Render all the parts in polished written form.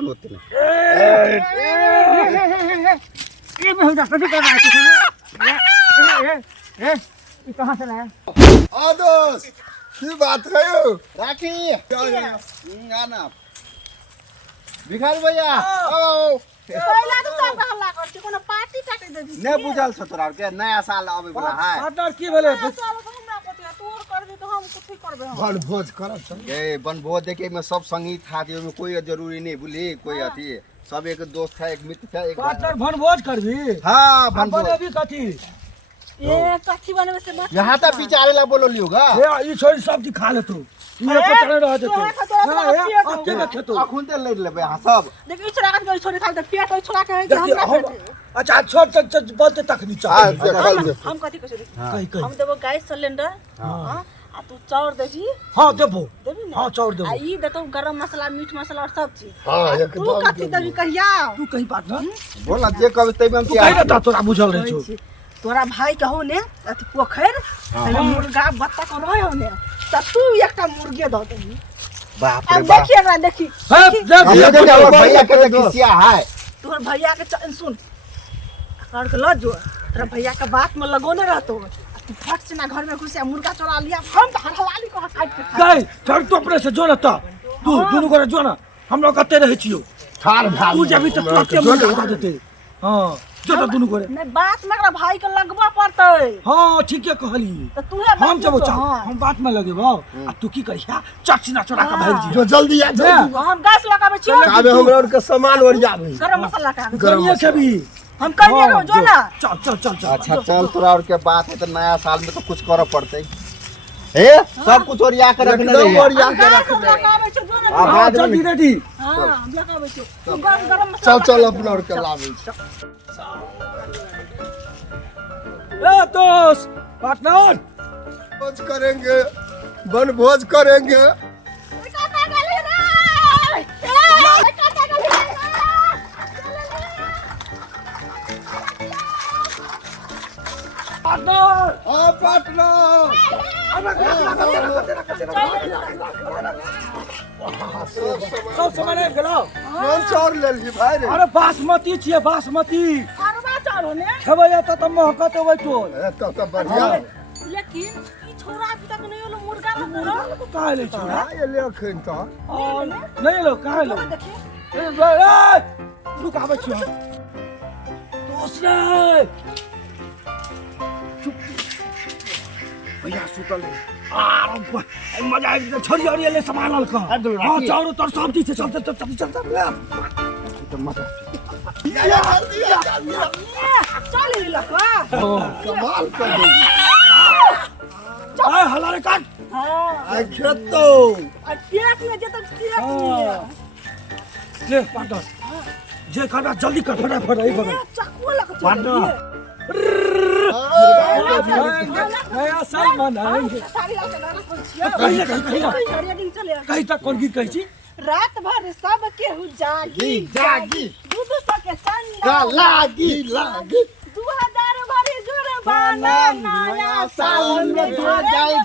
मालूम होते ना। ये मैं जा कभी कर रहा है ए कहां से लाया आ दोस्त की बात है यो राखी गाना भिखारी भैया आओ पहिला त सब हल्ला गर्छ कोनो पार्टी टाटे देबी ने बुझल छ तोरा के नया साल आवे वाला है पार्टनर की भेले साल को हमरा पतिया तोर कर दे तो हम कथि करबे हम वनभोज करब छ ए वनभोज देखे में सब संगीत खाती में कोई जरूरी नहीं बुझली कोई अथी सब एक दोस्त है एक मित्र है एक पार्टनर वनभोज करबी हां वनभोज वनभोज भी कथी ए कथि बने से मत यहाँ त बिचारे ला बोलो लियोगा ए ई छोरी सब्जी खा ले तू ये पता रह दे तू अच्छे न खेतो अखुन ते ले लेबे हां सब देख ई छोरा के छोरी खा दे पेट ओइ छोरा के देखिए हम अच्छा छोड़ तक बोलते तक नहीं हां चाहिए हम कथि कहै छी कहीं हम देबो गैस सिलेंडर हां आ तू चाउर देबी हां देबो देबी ना हां चाउर आ देबो ई देतो गरम मसाला मीट मसाला और सब चीज हां तू कथि देबी कहिया तू कहीं पार्टनर बोल ना जे कहबे तै में हम तू कहीं ना तोरा बुझल रह छौ तोरा भाई कहो ने अथि पोखर पहले मुर्गा बत्तख रहे हो ने त तू एकटा मुर्गे द देबी बाप रे अब बाप देखिए ना देखी हम भैया के किसिया है तोहर भैया के सुन कर के ल जो तेरा भैया के बात में लगोने रहतो तू फट से ना घर में घुसिया मुर्गा चोरा लिया हम तो हलाली को काट के खा गई छोड़ तू अपने से जो ना तू दोनों करे जो ना हम लोग कते रहे छियो ठार भाग तू जब तक तोते मुर्गा खा देते हां जो तो दोनों करे नहीं बात में एकरा भाई के लगबा पड़तै हां ठीक है कहली तो तू है हम जब हम बात में लगे बा आ तू की करिया चटना चोरा का भाई जी जो जल्दी आ जल्दी हम गैस लगाबे छियो काबे हमरा और के सामान और जाबे गरम मसाला का करिए के भी हम कहिए रहो जो ना चल अच्छा चल तोरा और के बात है तो नया साल में तो कुछ करब पड़ते ए सब कुछ ओरिया के रखने रही ओरिया के गैस लगाबे छियो जो ना आ बाद जल्दी में रेडी हां हम लगाबे छियो तू गरम मसाला चल चल अपना और के लावे ए दोस्त पार्टनर भोज करेंगे वनभोज करेंगे काटा गली रे ए काटा गली पार्टनर हां पार्टनर सब सामान है गेलो कौन चोर ले ली भाई रे अरे बासमती छिए बासमती अरबा चारो ने खेबै त महकत होबै तो ए तो बढ़िया लेकिन ई छोरा अभी तक नहीं होलो मुर्गा लो मुर्गा काहे ले छोड़ा हां ये ले खन तो नहीं लो काहे लो देखिए ए रुक आबै छियो दोस्त रे चुप भैया सुतल आ मजा एकदम छोरी और ले सामान लल का हां चारों तरफ सब चीज चल तो मजा जल्दी चल ले लखवा कमाल कर दे आय हला रे काट हां आ खेतो आ पेट में जत पेट में ले पार्टनर जे खाना जल्दी कर फटाफट आई बगल चक्कू लग पार्टनर नया साल मनाएंगे सारी रात गाना बोल छियो कहीं चले कहीं तक कौन गीत कही छी रात भर सब केहू जागी जागी दूध सके चंदा लागी लागी 2000 भरी जुर्माना नया साल में हो जाए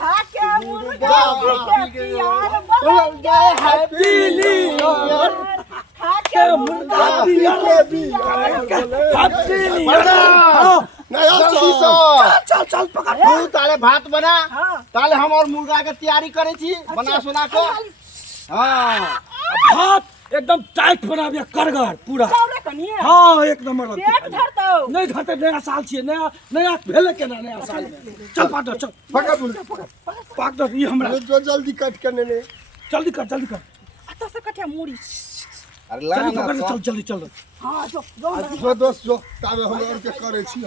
खाके मुर्गा के प्यार बोल जाए हैप्पी न्यू ईयर खाके मुर्गा हैप्पी नया शीशो चल पकड़ तू ताले भात बना हां ताले हम और मुर्गा के तैयारी करे छी बना सुना के हां भात एकदम टाइट बनाबिया करगर पूरा चौरे कनिए हां एक नंबर पेट धरतो नहीं धरते नया साल छिए नया भेले के नया साल में चल पार्टनर चल पकड़ मुर्गा पकड़ पार्टनर ये हमरा जो जल्दी कट के ने जल्दी कर अत से कटिया मुड़ी अरे ला जल्दी ना पकड़ चल हां जो जो दोस्त जो ताबे हम और के करे छी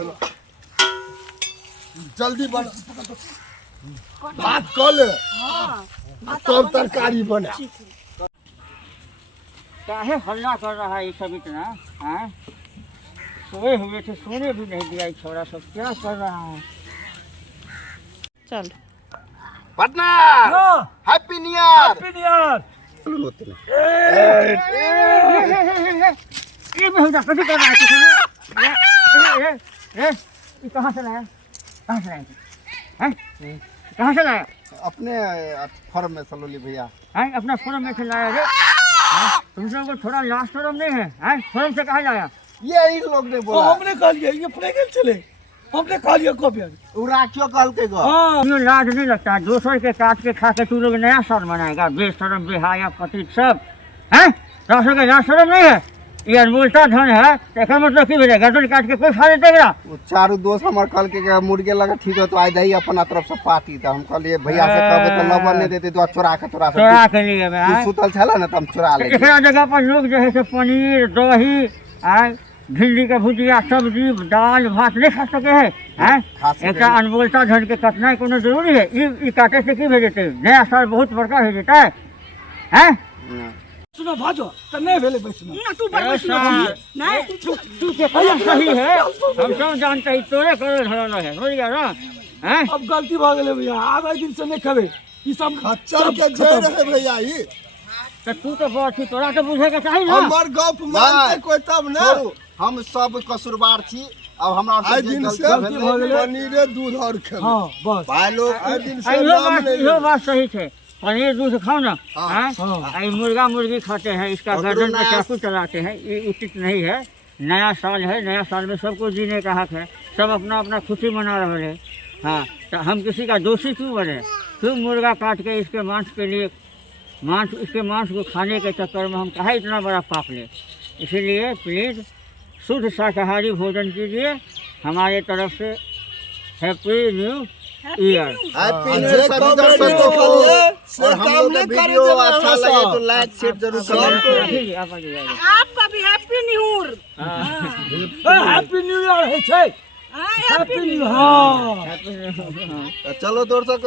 जल्दी बना भात कर ले हां तब तरकारी बना काहे हल्ला कर रहा है ये सब इतना हैं सोए हुए थे सोने भी नहीं दिया ये छोरा सब क्या कर रहा है चल पार्टनर हां happy new year happy new year होते ना ये मैं जा कभी कर रहा है ये कहां से लाया हैं कहां से लाया अपने फर्म में सलोली भैया हैं अपना फॉर्म में से लाया रे हैं? तुम लोगों को थोड़ा लाज शर्म नहीं है हैं? फॉर्म से कहाँ लाया? ये इन लोग ने ओ, बोला हमने कह लिया ये अपने गेल चले, हमने कह लिया कब यार। उ राखियो कल के गो हाँ क्यों लाज नहीं लगता? दूसरे के काट के खा के तू लोग नया साल मनाएगा? बेशरम बेहाया पतित सब हैं? दूसरे के लाज शर्म नहीं है? ये अनमोलता धन है, देखा मतलब की भेजा गर्दन काट के कोई खा लेते क्या? वो चारों दोस्त हमार कल के मुर्गे लगा ठीक है तो आई दही अपना तरफ से पार्टी था हम कहलिए भैया से कहबे तो लवन नहीं देते तो चोरा के तोरा से चोरा के लिए मैं तू हैं? सुतल छला ना तो हम चुरा ले एकरा जगह पर लोग जो है से पनीर दही आय भिंडी के भुजिया सब्जी दाल भात नहीं खा सके है हैं? खा सके एकरा अनमोलता धन के कटना कोनो जरूरी है? ई काटे से की भेजते? नया साल बहुत बड़का भेजता है हैं? सुनो भाजो तो नहीं भेले बैठना। ना तू बड़ ऐसा नहीं तू के कहना सही है, हम सब जानते हैं तोरे करे धरल है, समझ गया ना हैं? अब गलती भ गेले भैया, आधा दिन से नहीं खावे ई सब खच्चर के जेड़ है भैया ई तो तू तो बहुत ही तोरा तो बुझे के चाहिए ना। हमर गप मानते कोई तब ना हम सब कसूरवार छी अब हमरा आइ दिन से गलती भ गेलै। पनीरे दूध और खेबै हाँ बस भाई लोग आइ दिन से इहो बात सही है, पनीर दूध खाओ ना हैं? हाँ। आई मुर्गा मुर्गी खाते हैं, इसका और गर्दन पे नया- चाकू चलाते हैं, ये उचित नहीं है। नया साल है, नया साल में सबको जीने का हक है, सब अपना अपना खुशी मना रहे हैं। हाँ तो हम किसी का दोषी क्यों बने? क्यों मुर्गा काट के इसके मांस के लिए इसके मांस को खाने के चक्कर में हम कहाँ इतना बड़ा पाप लें? इसीलिए प्लीज़ शुद्ध शाकाहारी भोजन कीजिए। हमारे तरफ से happy new year. Happy new जे ईयर सभी कमेंट दर्शकों करिए, को से और हम काम लोग का नहीं करे वीडियो देना अच्छा हमें लगे सब। तो लाइक शेयर जरूर सब करें को- रखिए, आप आ जाइए। आपका भी happy new year. Happy new year है छै, हैप्पी हैप्पी न्यू हाँ। चलो दर्शक